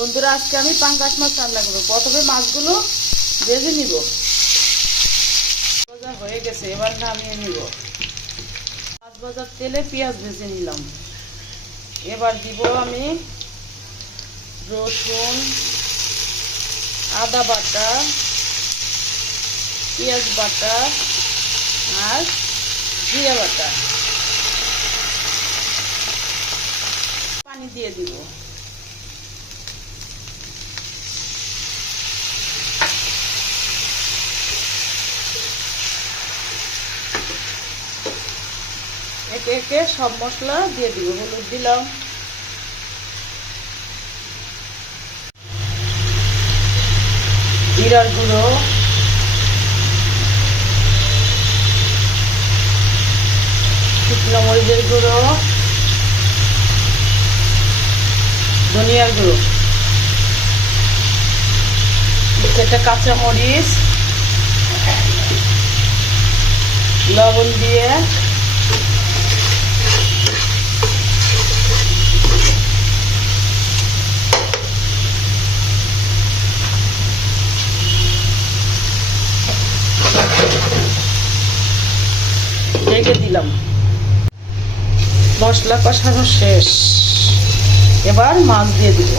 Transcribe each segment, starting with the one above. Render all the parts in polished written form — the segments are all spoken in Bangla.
বন্ধুরা, আজকে আমি পাঙ্গাস মাছ রান্না করবো। প্রথমে মাছগুলো ভেজে নিব। ভাজা হয়ে গেছে, এবার নামিয়ে নিব। মাছ ভাজার তেলে পেঁয়াজ ভেজে নিলাম। এবার দিব আমি রসুন, আদা বাটা, পেঁয়াজ বাটা আর জিরা বাটা। পানি দিয়ে দিব। একে একে সব মশলা দিয়ে দিব। হলুদ দিলাম, জিরার গুঁড়ো, শুকনো মরিচের গুঁড়ো, ধনিয়ার গুঁড়ো, একটা কাঁচা মরিচ, লবণ দিয়ে ঢেকে দিলাম। মশলা কষানো শেষ, এবার মাছ দিয়ে দিব।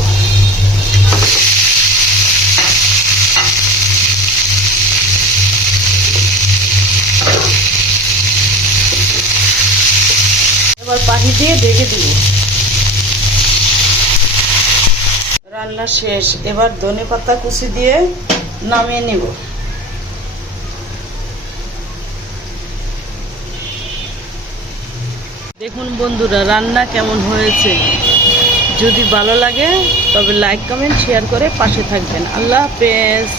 এবার পানি দিয়ে ঢেকে দিব। রান্না শেষ, এবার ধনেপাতা কুচি দিয়ে নামিয়ে নিব। দেখুন বন্ধুরা, রান্না কেমন হয়েছে। যদি ভালো লাগে তবে লাইক, কমেন্ট, শেয়ার করে পাশে থাকবেন। আল্লাহ হাফেজ।